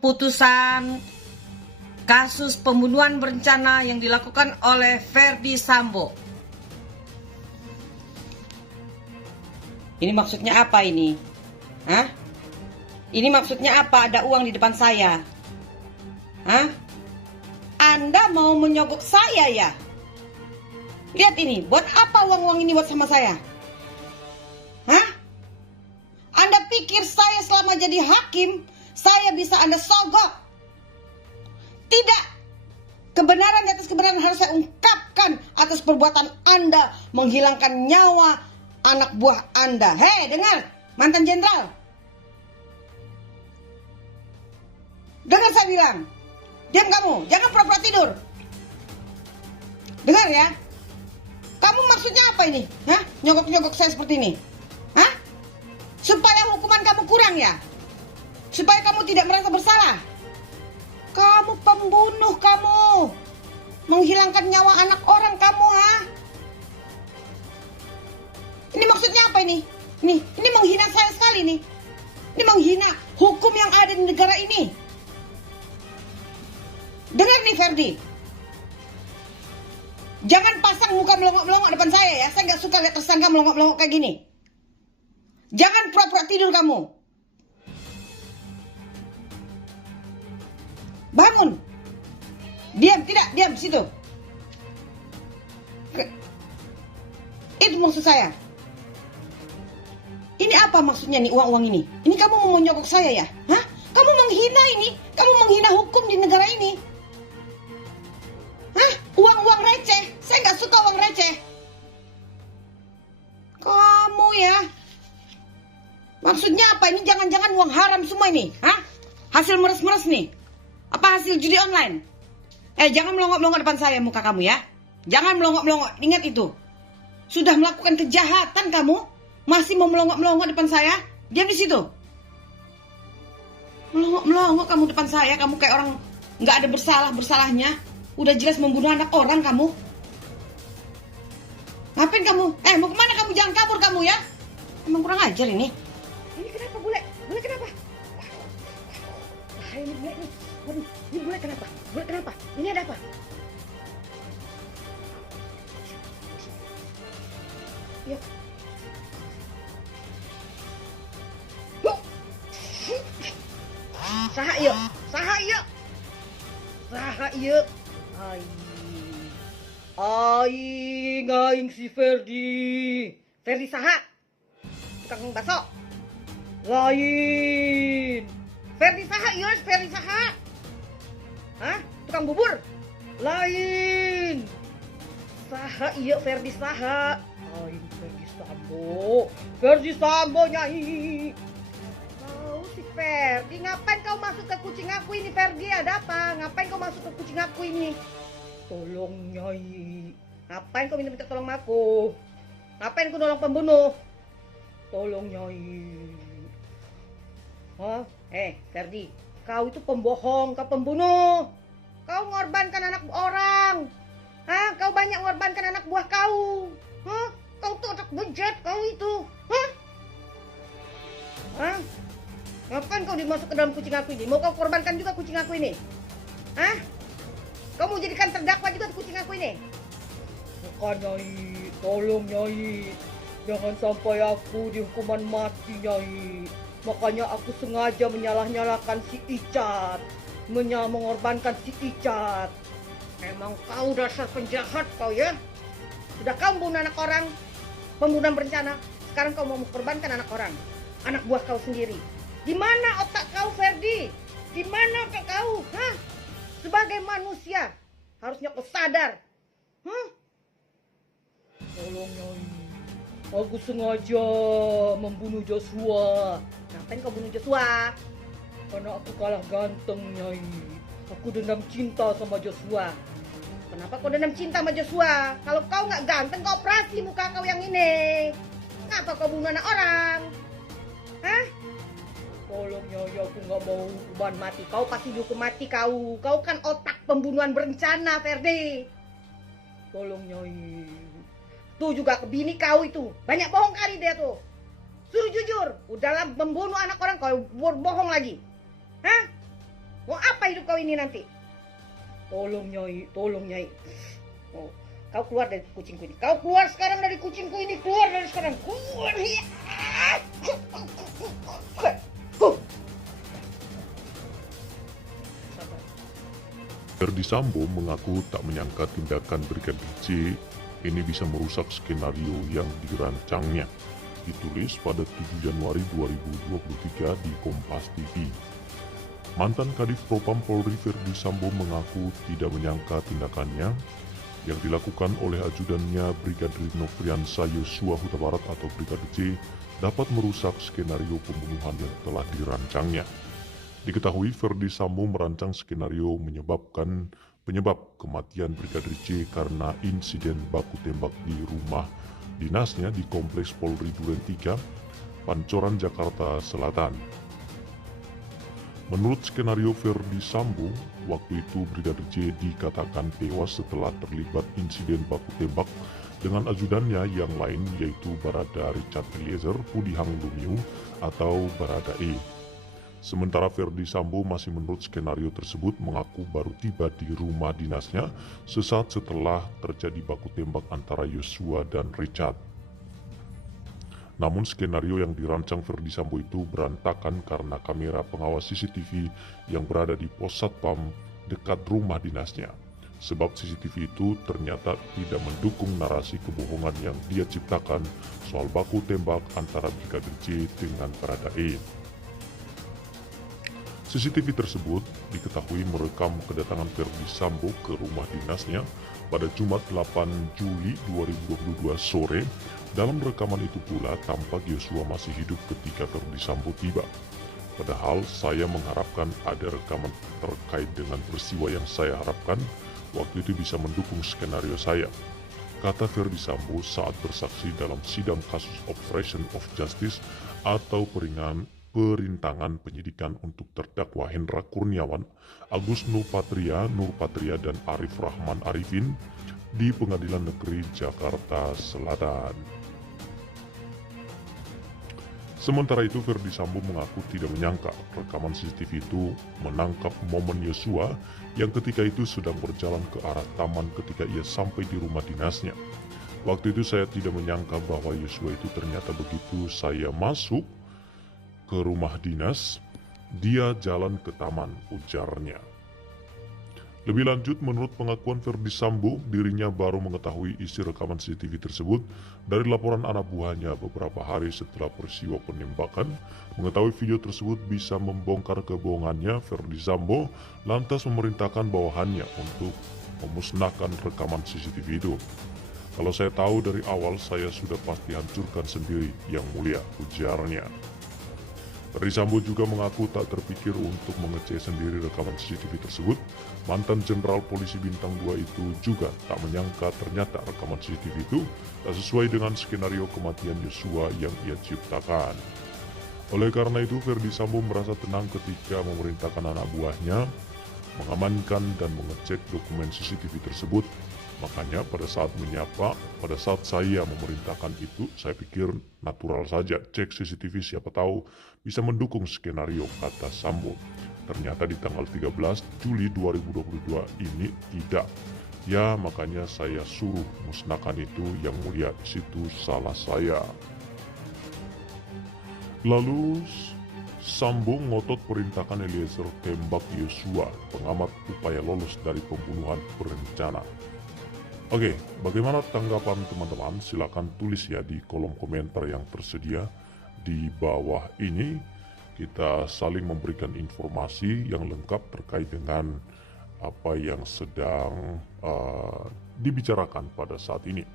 putusan kasus pembunuhan berencana yang dilakukan oleh Ferdy Sambo. Ini maksudnya apa ini? Hah? Ini maksudnya apa? Ada uang di depan saya. Hah? Anda mau menyogok saya ya? Lihat ini, buat apa uang-uang ini buat sama saya? Hah? Anda pikir saya selama jadi hakim, saya bisa Anda sogok? Tidak. Kebenaran di atas kebenaran harus saya ungkapkan atas perbuatan Anda menghilangkan nyawa anak buah Anda. Hei, dengar, mantan jenderal. Dengar saya bilang. Diam kamu, jangan pura-pura tidur. Dengar ya. Kamu maksudnya apa ini? Hah? Nyogok-nyogok saya seperti ini? Hah? Supaya hukuman kamu kurang ya? Supaya kamu tidak merasa bersalah? Kamu pembunuh kamu. Menghilangkan nyawa anak orang kamu, ha? Ini maksudnya apa ini? Ini menghina saya sekali nih. Ini menghina hukum yang ada di negara ini. Dengar nih Ferdy. Jangan pasang muka melongok-melongok depan saya ya. Saya gak suka lihat tersangka melongok-melongok kayak gini. Jangan pura-pura tidur kamu. Bangun. Diam, tidak, diam situ. Itu maksud saya. Ini apa maksudnya nih uang-uang ini? Ini kamu mau menyogok saya ya? Hah? Kamu menghina ini. Kamu menghina hukum di negara ini. Hah? Uang-uang receh. Saya nggak suka uang receh. Kamu ya. Maksudnya apa? Ini jangan-jangan uang haram semua ini. Hah? Hasil meres-meres nih. Apa hasil judi online? Jangan melongok-melongok depan saya muka kamu ya. Jangan melongok-melongok. Ingat itu. Sudah melakukan kejahatan kamu. Masih mau melongok-melongok depan saya. Diam di situ. Melongok-melongok kamu depan saya. Kamu kayak orang nggak ada bersalahnya. Udah jelas membunuh anak orang kamu. Ngapain kamu? Mau kemana kamu? Jangan kabur kamu ya. Emang kurang ajar ini. Ini kenapa bule? Bule kenapa? Wah, ini bule nih. Waduh, ini bule kenapa? Bule kenapa? Ini ada apa? Ya. Saha yuk. Saha yuk. Saha yuk. Aing si Ferdy. Ferdy saha? Tukang bakso. Lain. Ferdy saha ieu, Ferdy saha? Hah? Tukang bubur? Lain. Saha ieu Ferdy saha? Aing Ferdy Sambo. Ferdy Sambo nyai. Oh, si Ferdy, ngapain kau masuk ke kucing aku ini, Ferdy? Ada apa? Ngapain kau masuk ke kucing aku ini? Tolong nyai. Ngapain kau minta tolong aku? Ngapain kau nolong pembunuh? Tolong nyai. Hah? Ferdy, kau itu pembohong, kau pembunuh. Kau mengorbankan anak orang. Hah? Kau banyak mengorbankan anak buah kau. Hah? Kau tuh otak bejat kau itu. Hah? Hah? Ngapain kau dimasuk ke dalam kucing aku ini? Mau kau korbankan juga kucing aku ini? Hah? Kau mau jadikan terdakwa juga kucing aku ini? Bukan nyai, tolong nyai. Jangan sampai aku dihukuman mati nyai. Makanya aku sengaja menyalah-nyalahkan si Icat. Mengorbankan si Icat. Emang kau dasar penjahat kau ya? Sudah kau membunuh anak orang, pembunuhan berencana. Sekarang kau mau mengorbankan anak orang, anak buah kau sendiri. Di mana otak kau, Ferdy? Di mana otak kau? Hah? Sebagai manusia harusnya kau sadar. Tolong nyai, aku sengaja membunuh Joshua. Ngapain kau bunuh Joshua? Karena aku kalah ganteng nyai. Aku dendam cinta sama Joshua. Kenapa kau dendam cinta sama Joshua? Kalau kau nggak ganteng, kau operasi muka kau yang ini. Kenapa kau bunuh anak orang? Hah? Tolong nyai, aku nggak mau hukuman mati. Kau pasti dihukum mati kau. Kau kan otak pembunuhan berencana, Ferdy. Tolong nyai. Tuh juga bini kau itu. Banyak bohong kali dia tuh. Suruh jujur. Udahlah membunuh anak orang, kau bohong lagi. Hah? kau ini nanti. Tolong Nyai. Oh, kau keluar dari kucingku ini. Kau keluar sekarang dari kucingku ini. Keluar dari sekarang. Keluar. Ferdy Sambo mengaku tak menyangka tindakan Brigadir J ini bisa merusak skenario yang dirancangnya. Ditulis pada 7 Januari 2023 di Kompas TV. Mantan Kadif Propam Polri Ferdy Sambo mengaku tidak menyangka tindakannya yang dilakukan oleh ajudannya Brigadir Nofriansah Yosua Huta Barat atau Brigadir J dapat merusak skenario pembunuhan yang telah dirancangnya. Diketahui Ferdy Sambo merancang skenario penyebab kematian Brigadir J karena insiden baku tembak di rumah dinasnya di Kompleks Polri Duren 3, Pancoran, Jakarta Selatan. Menurut skenario Ferdy Sambo, waktu itu Brigadir J dikatakan tewas setelah terlibat insiden baku tembak dengan ajudannya yang lain yaitu Barada Richard Eliezer Pudihang Lumiu atau Barada E. Sementara Ferdy Sambo masih menurut skenario tersebut mengaku baru tiba di rumah dinasnya sesaat setelah terjadi baku tembak antara Yosua dan Richard. Namun skenario yang dirancang Ferdy Sambo itu berantakan karena kamera pengawas CCTV yang berada di pos satpam dekat rumah dinasnya. Sebab CCTV itu ternyata tidak mendukung narasi kebohongan yang dia ciptakan soal baku tembak antara Brigadir J dengan Barada E. CCTV tersebut diketahui merekam kedatangan Ferdy Sambo ke rumah dinasnya pada Jumat 8 Juli 2022 sore. Dalam rekaman itu pula tampak Yosua masih hidup ketika Ferdy Sambo tiba. Padahal saya mengharapkan ada rekaman terkait dengan peristiwa yang saya harapkan waktu itu bisa mendukung skenario saya, kata Ferdy Sambo saat bersaksi dalam sidang kasus Obstruction of Justice atau perintangan penyidikan untuk terdakwa Hendra Kurniawan, Agus Nurpatria, dan Arif Rahman Arifin di Pengadilan Negeri Jakarta Selatan. Sementara itu Ferdy Sambo mengaku tidak menyangka rekaman CCTV itu menangkap momen Yosua yang ketika itu sedang berjalan ke arah taman ketika ia sampai di rumah dinasnya. Waktu itu saya tidak menyangka bahwa Yosua itu ternyata begitu saya masuk ke rumah dinas, dia jalan ke taman, ujarnya. Lebih lanjut, menurut pengakuan Ferdy Sambo, dirinya baru mengetahui isi rekaman CCTV tersebut dari laporan anak buahnya beberapa hari setelah peristiwa penembakan. Mengetahui video tersebut bisa membongkar kebohongannya, Ferdy Sambo lantas memerintahkan bawahannya untuk memusnahkan rekaman CCTV itu. Kalau saya tahu dari awal, saya sudah pasti hancurkan sendiri, Yang Mulia, ujarnya. Ferdy Sambo juga mengaku tak terpikir untuk mengecek sendiri rekaman CCTV tersebut. Mantan Jenderal Polisi Bintang 2 itu juga tak menyangka ternyata rekaman CCTV itu tak sesuai dengan skenario kematian Yosua yang ia ciptakan. Oleh karena itu, Ferdy Sambo merasa tenang ketika memerintahkan anak buahnya mengamankan dan mengecek dokumen CCTV tersebut. Makanya pada saat saya memerintahkan itu, saya pikir natural saja cek CCTV, siapa tahu bisa mendukung skenario, kata Sambo. Ternyata di tanggal 13 Juli 2022 ini tidak. Ya makanya saya suruh musnahkan itu, Yang Mulia, di situ salah saya. Lalu Sambo ngotot perintahkan Eliezer tembak Yosua, pengamat upaya lolos dari pembunuhan berencana. Oke, bagaimana tanggapan teman-teman? Silakan tulis ya di kolom komentar yang tersedia di bawah ini. Kita saling memberikan informasi yang lengkap terkait dengan apa yang sedang dibicarakan pada saat ini.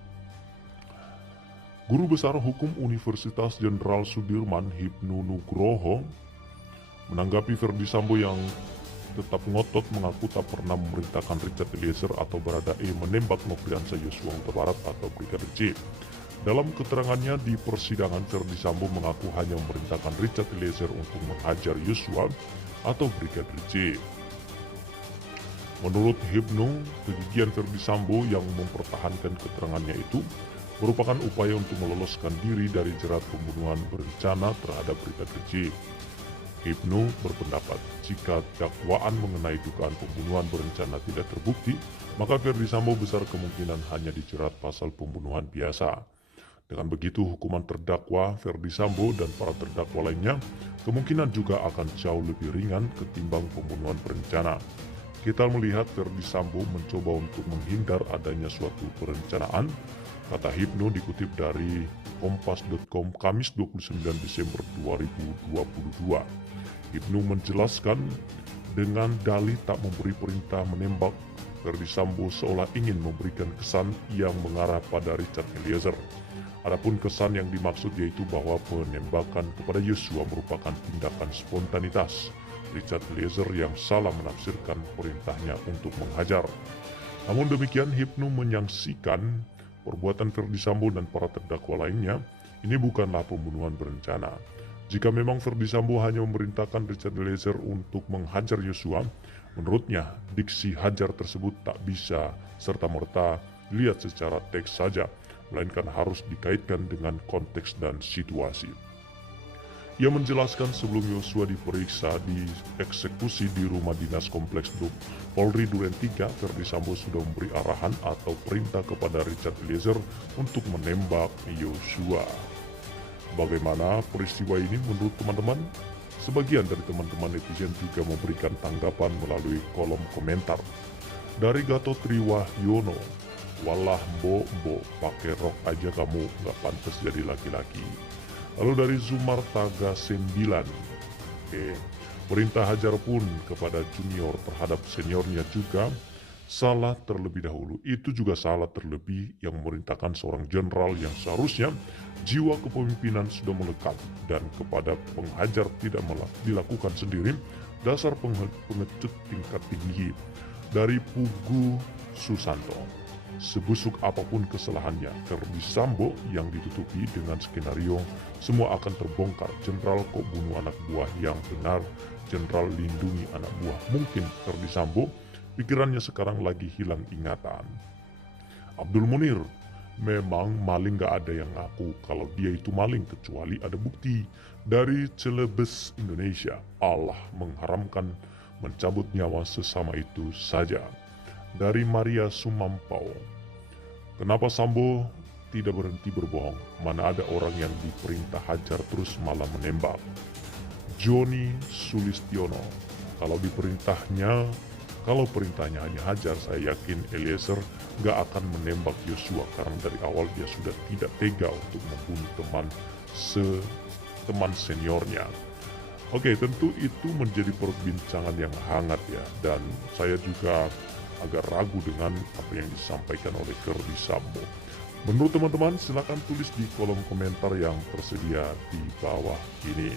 Guru Besar Hukum Universitas Jenderal Sudirman, Hipnu Nugroho, menanggapi Ferdy Sambo yang tetap ngotot mengaku tak pernah memerintahkan Richard Eliezer atau Barada E menembak Nofriansah Yosua Huta Barat atau Brigadir J. Dalam keterangannya di persidangan, Ferdy Sambo mengaku hanya memerintahkan Richard Eliezer untuk menghajar Yosua atau Brigadir J. Menurut Hipnu, kegigihan Ferdy Sambo yang mempertahankan keterangannya itu merupakan upaya untuk meloloskan diri dari jerat pembunuhan berencana terhadap Brigadir J. Ibnu berpendapat jika dakwaan mengenai dugaan pembunuhan berencana tidak terbukti, maka Ferdi Sambo besar kemungkinan hanya dijerat pasal pembunuhan biasa. Dengan begitu hukuman terdakwa Ferdi Sambo dan para terdakwa lainnya kemungkinan juga akan jauh lebih ringan ketimbang pembunuhan berencana. Kita melihat Ferdi Sambo mencoba untuk menghindar adanya suatu perencanaan, kata Ibnu dikutip dari Kompas.com Kamis 29 Desember 2022. Ibnu menjelaskan dengan dalih tak memberi perintah menembak, Ferdi Sambo seolah ingin memberikan kesan yang mengarah pada Richard Eliezer. Adapun kesan yang dimaksud yaitu bahwa penembakan kepada Yosua merupakan tindakan spontanitas Richard Eliezer yang salah menafsirkan perintahnya untuk menghajar. Namun demikian, Ibnu menyaksikan perbuatan Ferdi Sambo dan para terdakwa lainnya ini bukanlah pembunuhan berencana. Jika memang Ferdi Sambo hanya memerintahkan Richard Eliezer untuk menghajar Yosua, menurutnya diksi hajar tersebut tak bisa serta-merta dilihat secara teks saja, melainkan harus dikaitkan dengan konteks dan situasi. Ia menjelaskan sebelum Yosua diperiksa di eksekusi di rumah dinas kompleks Polri Duren 3, Ferdi Sambo sudah memberi arahan atau perintah kepada Richard Eliezer untuk menembak Yosua. Bagaimana peristiwa ini menurut teman-teman? Sebagian dari teman-teman netizen juga memberikan tanggapan melalui kolom komentar. Dari Gatot Triwahyono, walah mbok pakai rok aja kamu gak pantas jadi laki-laki. Lalu dari Zumar Taga 9, perintah hajar pun kepada junior terhadap seniornya juga salah terlebih dahulu. Itu juga salah terlebih yang memerintahkan seorang jenderal yang seharusnya jiwa kepemimpinan sudah melekat dan kepada penghajar tidak dilakukan sendiri, dasar pengecut tingkat tinggi. Dari Pugu Susanto, sebusuk apapun kesalahannya, Ferdi Sambo yang ditutupi dengan skenario semua akan terbongkar. Jenderal kok bunuh anak buah yang benar, jenderal lindungi anak buah. Mungkin Ferdi Sambo pikirannya sekarang lagi hilang ingatan. Abdul Munir, memang maling gak ada yang ngaku kalau dia itu maling kecuali ada bukti. Dari Celebes Indonesia, Allah mengharamkan mencabut nyawa sesama itu saja. Dari Maria Sumampau, kenapa Sambo tidak berhenti berbohong? Mana ada orang yang diperintah hajar terus malah menembak. Joni Sulistiono, kalau perintahnya hanya hajar, saya yakin Eliezer gak akan menembak Yosua karena dari awal dia sudah tidak tega untuk membunuh teman seniornya. Oke, tentu itu menjadi perbincangan yang hangat ya, dan saya juga agak ragu dengan apa yang disampaikan oleh Ferdi Sambo. Menurut teman-teman, silakan tulis di kolom komentar yang tersedia di bawah ini.